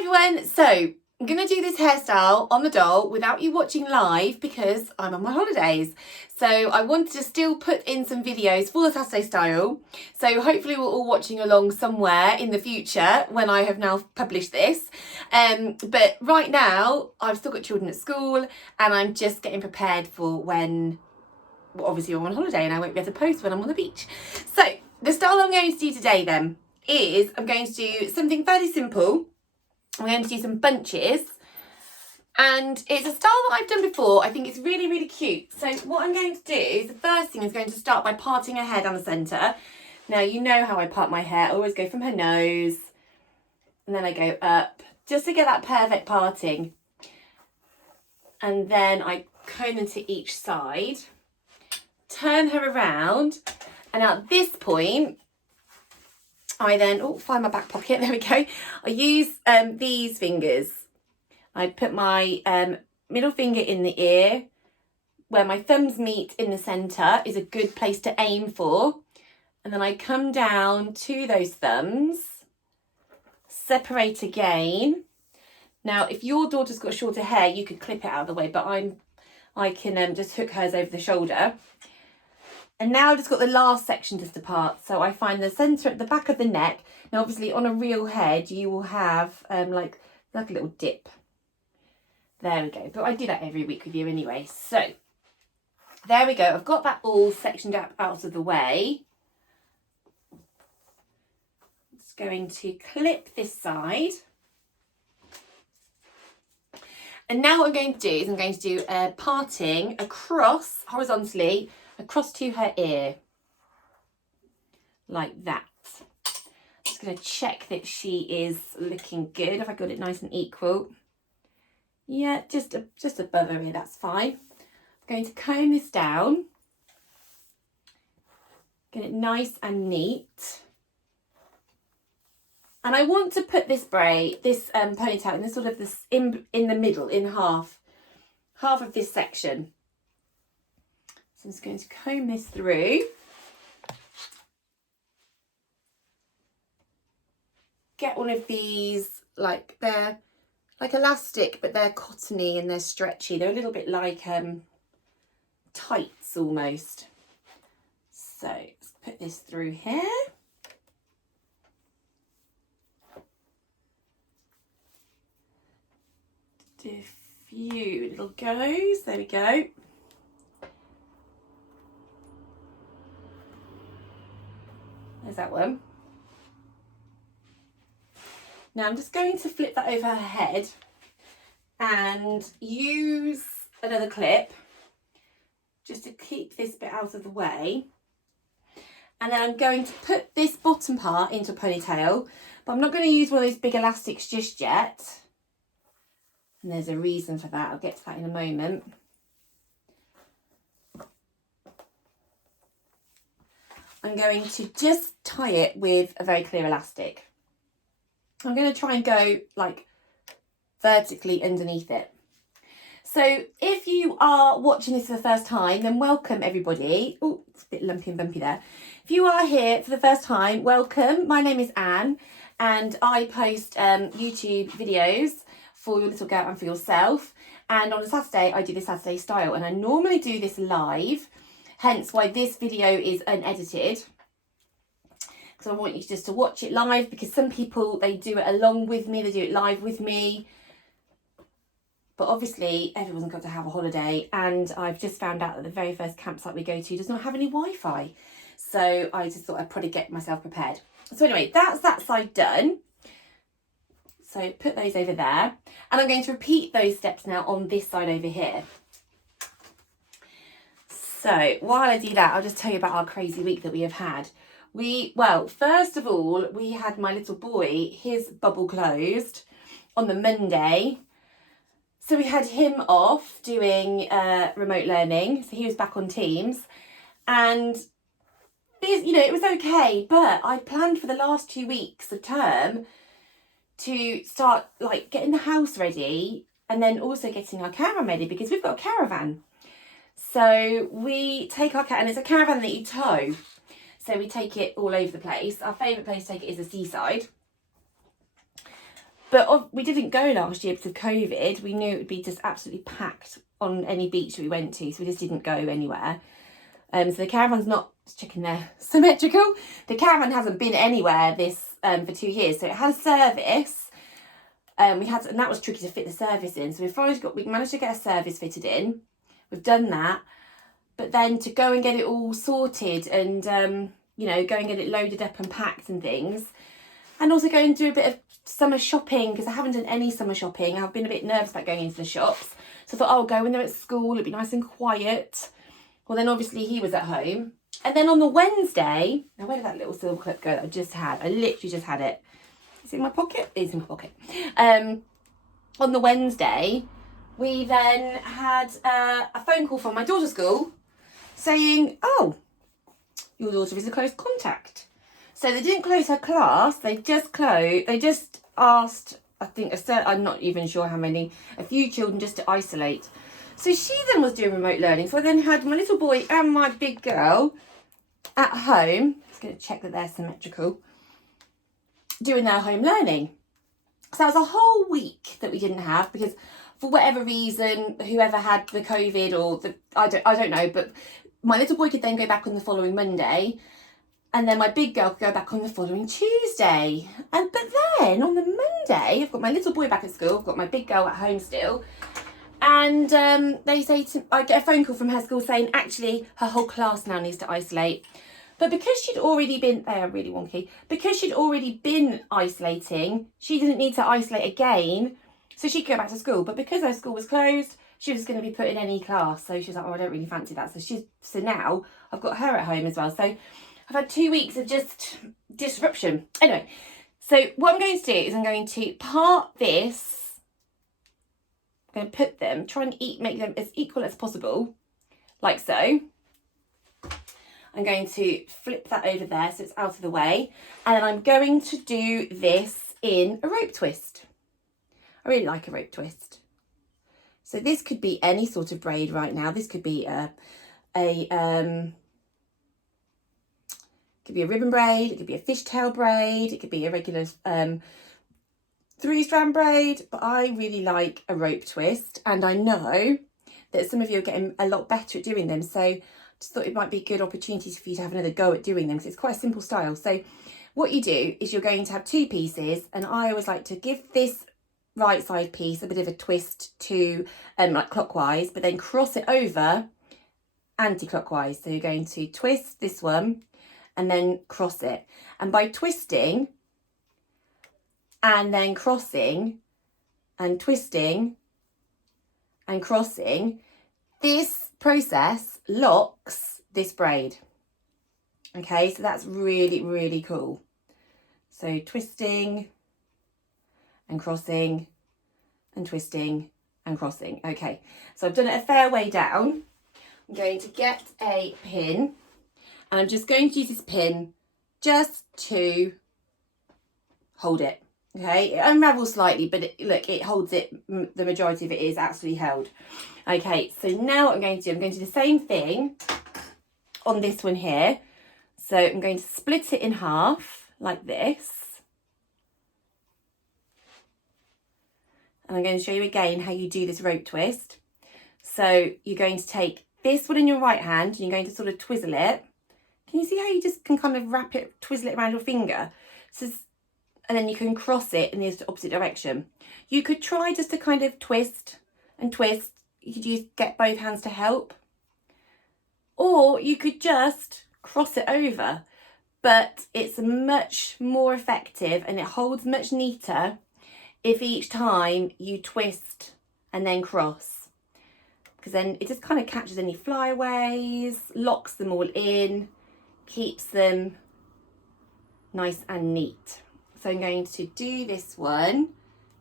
everyone, so I'm going to do this hairstyle on the doll without you watching live because I'm on my holidays. So I wanted to still put in some videos for the Saturday style. So hopefully we're all watching along somewhere in the future when I have now published this. But right now I've still got children at school and I'm just getting prepared for when, well, obviously I'm on holiday and I won't be able to post when I'm on the beach. So the style I'm going to do today then is I'm going to do something fairly simple. I'm going to do some bunches and it's a style that I've done before. I think it's really, really cute. So what I'm going to do is the first thing is going to start by parting her hair down the centre. Now, you know how I part my hair. I always go from her nose and then I go up just to get that perfect parting. And then I comb them to each side, turn her around, and at this point, I then, find my back pocket, there we go. I use these fingers. I put my middle finger in the ear. Where my thumbs meet in the centre is a good place to aim for. And then I come down to those thumbs, separate again. Now, if your daughter's got shorter hair, you could clip it out of the way, but I can just hook hers over the shoulder. And now I've just got the last section just apart. So I find the centre at the back of the neck. Now, obviously, on a real head, you will have like a little dip. There we go. But I do that every week with you anyway. So there we go. I've got that all sectioned out of the way. Just going to clip this side. And now what I'm going to do is I'm going to do a parting across, horizontally, across to her ear, like that. Just going to check that she is looking good. Have I got it nice and equal? Yeah, just above her ear, that's fine. I'm going to comb this down, get it nice and neat. And I want to put this braid, this ponytail in this sort of this in the middle, in half of this section. So I'm just going to comb this through. Get one of these, like they're like elastic, but they're cottony and they're stretchy. They're a little bit like tights almost. So let's put this through here. Do a few little goes. There we go. There's that one. Now I'm just going to flip that over her head and use another clip just to keep this bit out of the way. And then I'm going to put this bottom part into a ponytail, but I'm not going to use one of those big elastics just yet. And there's a reason for that. I'll get to that in a moment. I'm going to just tie it with a very clear elastic. I'm going to try and go like vertically underneath it. So if you are watching this for the first time, then welcome everybody. Oh, it's a bit lumpy and bumpy there. If you are here for the first time, welcome. My name is Anne and I post YouTube videos for your little girl and for yourself. And on a Saturday, I do the Saturday style and I normally do this live. Hence why this video is unedited, because I want you just to watch it live, because some people, they do it along with me, they do it live with me. But obviously everyone's got to have a holiday and I've just found out that the very first campsite we go to does not have any Wi-Fi. So I just thought I'd probably get myself prepared. So anyway, that's that side done. So put those over there and I'm going to repeat those steps now on this side over here. So while I do that, I'll just tell you about our crazy week that we have had. Well, first of all, we had my little boy, his bubble closed on the Monday. So we had him off doing remote learning. So he was back on Teams. And, it was okay. But I planned for the last 2 weeks of term to start like getting the house ready and then also getting our caravan ready because we've got a caravan. So we take our cat, and it's a caravan that you tow. So we take it all over the place. Our favourite place to take it is the seaside. But we didn't go last year because of COVID. We knew it would be just absolutely packed on any beach that we went to, so we just didn't go anywhere. So the caravan's not, just checking there, symmetrical. The caravan hasn't been anywhere this for 2 years, so it had a service. And that was tricky to fit the service in. So we managed to get a service fitted in. We've done that, but then to go and get it all sorted and you know, go and get it loaded up and packed and things, and also go and do a bit of summer shopping, because I haven't done any summer shopping. I've been a bit nervous about going into the shops, so I thought, oh, I'll go when they're at school, it'll be nice and quiet. Well, then obviously he was at home, and then on the Wednesday, now where did that little silver clip go that I just had? I literally just had it. Is it in my pocket? It's in my pocket. On the Wednesday, we then had a phone call from my daughter's school saying, oh, your daughter is a close contact. So they didn't close her class, they just asked, I think, I'm not even sure how many, a few children just to isolate. So she then was doing remote learning. So I then had my little boy and my big girl at home, just going to check that they're symmetrical, doing their home learning. So that was a whole week that we didn't have, because for whatever reason, whoever had the COVID or I don't know, but my little boy could then go back on the following Monday, and then my big girl could go back on the following Tuesday. But then on the Monday, I've got my little boy back at school, I've got my big girl at home still, and I get a phone call from her school saying actually her whole class now needs to isolate. But because she'd already been, they are really wonky, because she'd already been isolating, she didn't need to isolate again, so she could go back to school. But because her school was closed, she was going to be put in any class. So she was like, oh, I don't really fancy that. So now I've got her at home as well. So I've had 2 weeks of just disruption. Anyway, so what I'm going to do is I'm going to part this. I'm going to put them, try and make them as equal as possible, like so. I'm going to flip that over there so it's out of the way. And then I'm going to do this in a rope twist. I really like a rope twist. So this could be any sort of braid right now. This could be a ribbon braid, it could be a fishtail braid, it could be a regular 3-strand braid, but I really like a rope twist, and I know that some of you are getting a lot better at doing them, so just thought it might be a good opportunity for you to have another go at doing them, because it's quite a simple style. So what you do is you're going to have 2 pieces, and I always like to give this right side piece a bit of a twist to like clockwise, but then cross it over anti-clockwise. So you're going to twist this one and then cross it, and by twisting and then crossing and twisting and crossing, this process locks this braid. Okay, so that's really, really cool. So twisting and crossing and twisting and crossing. Okay, so I've done it a fair way down. I'm going to get a pin, and I'm just going to use this pin just to hold it. Okay, it unravels slightly, but look, it holds it. The majority of it is actually held. Okay, so now what I'm going to do the same thing on this one here. So I'm going to split it in half like this. And I'm going to show you again how you do this rope twist. So you're going to take this one in your right hand, and you're going to sort of twizzle it. Can you see how you just can kind of wrap it, twizzle it around your finger? So, and then you can cross it in the opposite direction. You could try just to kind of twist and twist. You could get both hands to help. Or you could just cross it over. But it's much more effective, and it holds much neater if each time you twist and then cross. Because then it just kind of catches any flyaways, locks them all in, keeps them nice and neat. So I'm going to do this one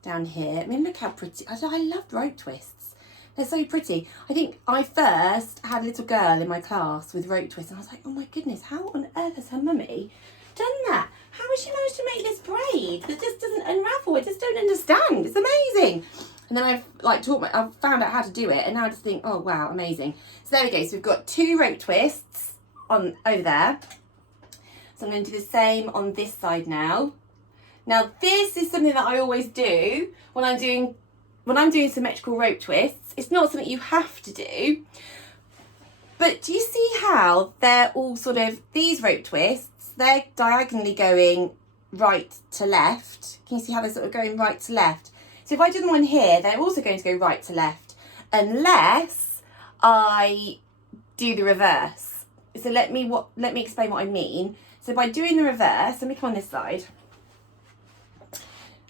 down here. I mean, look how pretty. I love rope twists. They're so pretty. I think I first had a little girl in my class with rope twists, and I was like, oh my goodness, how on earth has her mummy done that? How has she managed to make this braid that just doesn't unravel? I just don't understand. It's amazing. And then I've found out how to do it, and now I just think, oh wow, amazing. So there we go. So we've got 2 rope twists on over there. So I'm going to do the same on this side now. Now this is something that I always do when I'm doing symmetrical rope twists. It's not something you have to do, but do you see how they're all sort of, these rope twists, they're diagonally going right to left. Can you see how they're sort of going right to left? So if I do them on here, they're also going to go right to left, unless I do the reverse. So let me explain what I mean. So by doing the reverse, let me come on this side.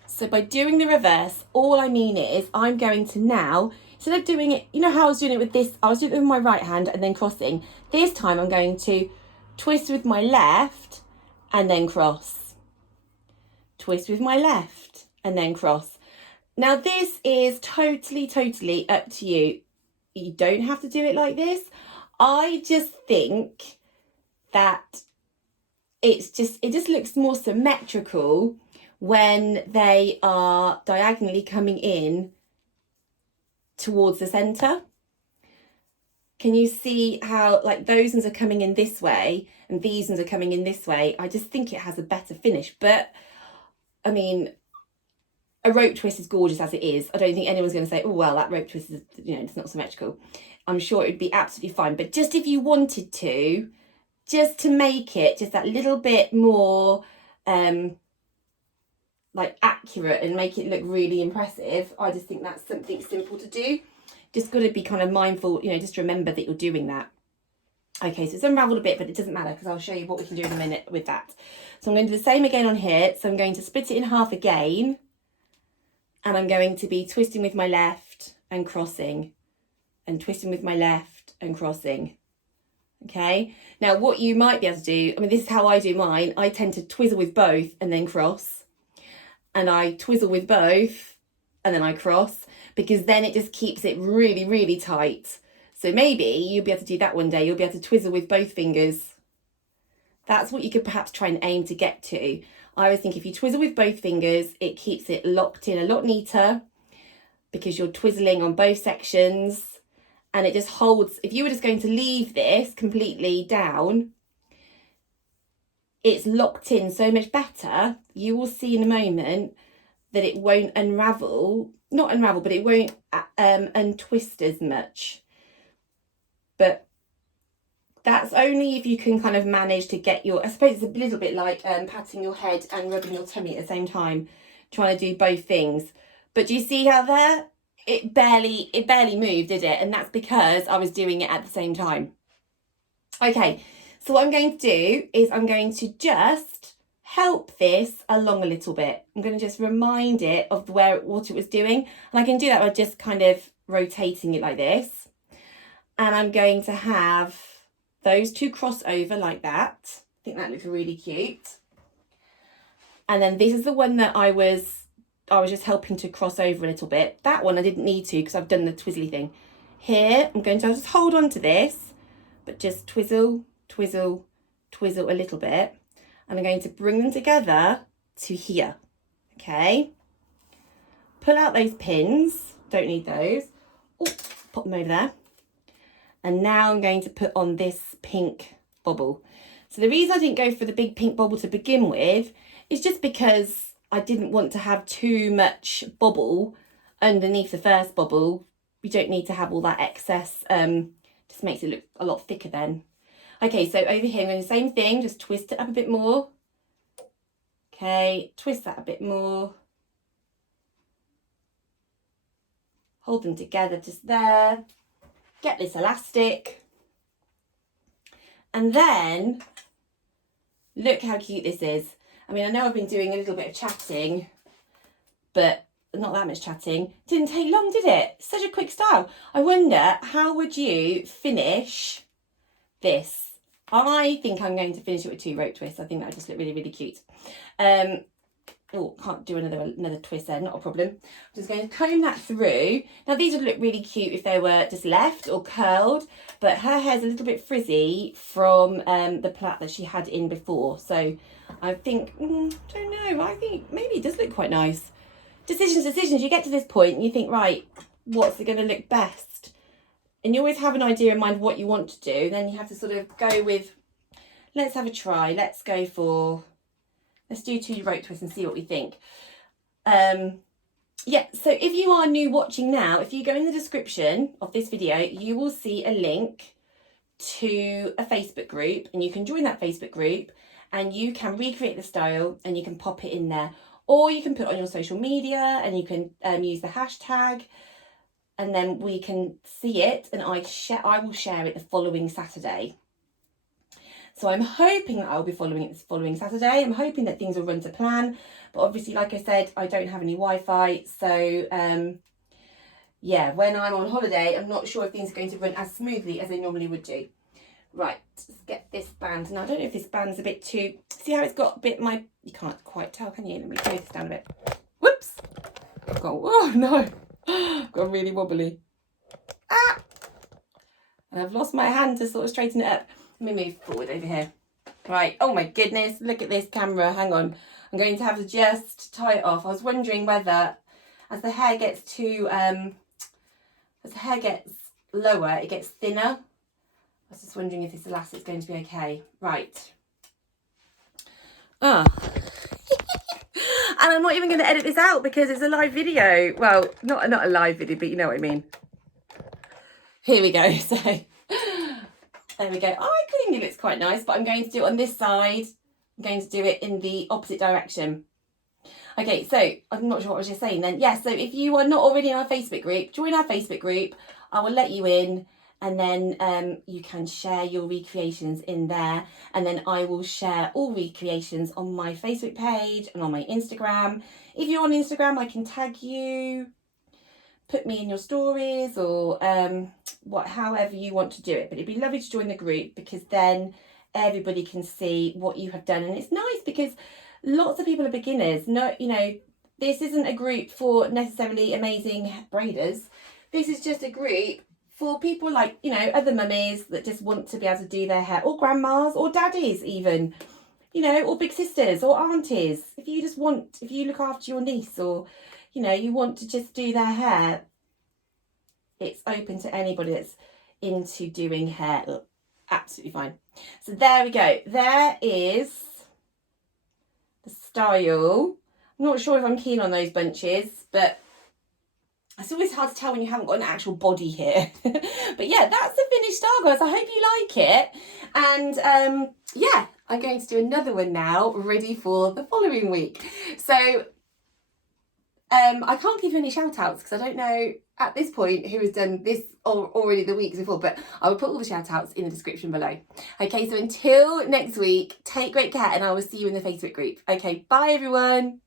So by doing the reverse, all I mean is I'm going to now, instead of doing it, you know how I was doing it with this, I was doing it with my right hand and then crossing. This time I'm going to twist with my left and then cross. Twist with my left and then cross. Now this is totally up to you. You don't have to do it like this. I just think that it just looks more symmetrical when they are diagonally coming in towards the centre. Can you see how like those ones are coming in this way and these ones are coming in this way? I just think it has a better finish. But I mean, a rope twist is gorgeous as it is. I don't think anyone's going to say, oh well, that rope twist is, you know, it's not symmetrical. I'm sure it would be absolutely fine. But just if you wanted to, just to make it just that little bit more like accurate and make it look really impressive, I just think that's something simple to do. Just got to be kind of mindful, you know, just remember that you're doing that. Okay, so it's unravelled a bit, but it doesn't matter because I'll show you what we can do in a minute with that. So I'm going to do the same again on here. So I'm going to split it in half again, and I'm going to be twisting with my left and crossing, and twisting with my left and crossing. Okay, now what you might be able to do, I mean, this is how I do mine. I tend to twizzle with both and then cross. And I twizzle with both and then I cross, because then it just keeps it really tight. So maybe you'll be able to do that one day. You'll be able to twizzle with both fingers. That's what you could perhaps try and aim to get to. I always think if you twizzle with both fingers, it keeps it locked in a lot neater because you're twizzling on both sections, and it just holds. If you were just going to leave this completely down, it's locked in so much better. You will see in a moment that it won't not unravel, but it won't untwist as much. But that's only if you can kind of manage to get your, I suppose it's a little bit like patting your head and rubbing your tummy at the same time, trying to do both things. But do you see how there, it barely moved, did it? And that's because I was doing it at the same time. Okay, so what I'm going to do is I'm going to just help this along a little bit. I'm going to just remind it of what it was doing. And I can do that by just kind of rotating it like this. And I'm going to have those two cross over like that. I think that looks really cute. And then this is the one that I was just helping to cross over a little bit. That one I didn't need to because I've done the twizzly thing. Here, I'm going to just hold on to this, but just twizzle, twizzle, twizzle a little bit. And I'm going to bring them together to here, okay? Pull out those pins, don't need those. Oh, pop them over there. And now I'm going to put on this pink bobble. So the reason I didn't go for the big pink bobble to begin with is just because I didn't want to have too much bobble underneath the first bobble. We don't need to have all that excess, just makes it look a lot thicker then. Okay, so over here I'm doing the same thing, just twist it up a bit more. Okay, twist that a bit more. Hold them together just there. Get this elastic. And then, look how cute this is. I mean, I know I've been doing a little bit of chatting, but not that much chatting. Didn't take long, did it? Such a quick style. I wonder, how would you finish this? I think I'm going to finish it with 2 rope twists. I think that would just look really cute. Oh, can't do another twist there, not a problem. I'm just going to comb that through. Now these would look really cute if they were just left or curled, but her hair's a little bit frizzy from the plait that she had in before. So I think, don't know, I think maybe it does look quite nice. Decisions, you get to this point and you think, right, what's going to look best? And you always have an idea in mind what you want to do. Then you have to sort of go with, let's have a try. Let's go for Let's do 2 rope twists and see what we think. Yeah, so if you are new watching now, if you go in the description of this video, you will see a link to a Facebook group, and you can join that Facebook group and you can recreate the style and you can pop it in there, or you can put it on your social media and you can use the hashtag, and then we can see it, and I will share it the following Saturday. So I'm hoping that I'll be following it this following Saturday. I'm hoping that things will run to plan, but obviously, like I said, I don't have any Wi-Fi, so yeah, when I'm on holiday, I'm not sure if things are going to run as smoothly as they normally would do. Right, let's get this band. Now, I don't know if this band's a bit too... See how it's got a bit... You can't quite tell, can you? Let me throw this down a bit. Whoops! Oh, no. Got really wobbly. Ah! And I've lost my hand to sort of straighten it up. Let me move forward over here. Right, oh my goodness, look at this camera. Hang on. I'm going to have to just tie it off. I was wondering whether, as the hair gets too... as the hair gets lower, it gets thinner. I was just wondering if this elastic's going to be okay. Right. Ah. And I'm not even going to edit this out because it's a live video. Well, not a live video, but you know what I mean. Here we go. So, there we go. Oh, I think it looks quite nice, but I'm going to do it on this side. I'm going to do it in the opposite direction. Okay, so I'm not sure what I was just saying then. Yeah, so if you are not already in our Facebook group, join our Facebook group. I will let you in, and then you can share your recreations in there. And then I will share all recreations on my Facebook page and on my Instagram. If you're on Instagram, I can tag you, put me in your stories, or however you want to do it. But it'd be lovely to join the group, because then everybody can see what you have done. And it's nice because lots of people are beginners. No, you know, this isn't a group for necessarily amazing braiders. This is just a group for people like, you know, other mummies that just want to be able to do their hair, or grandmas, or daddies even, you know, or big sisters or aunties. If you look after your niece, or, you know, you want to just do their hair, it's open to anybody that's into doing hair. Look, absolutely fine. So there we go. There is the style. I'm not sure if I'm keen on those bunches, but it's always hard to tell when you haven't got an actual body here. But yeah, that's the finished style, guys. I hope you like it. And yeah, I'm going to do another one now, ready for the following week. So I can't give any shout outs because I don't know at this point who has done this already the weeks before, but I will put all the shout outs in the description below. Okay, so until next week, take great care, and I will see you in the Facebook group. Okay, bye everyone.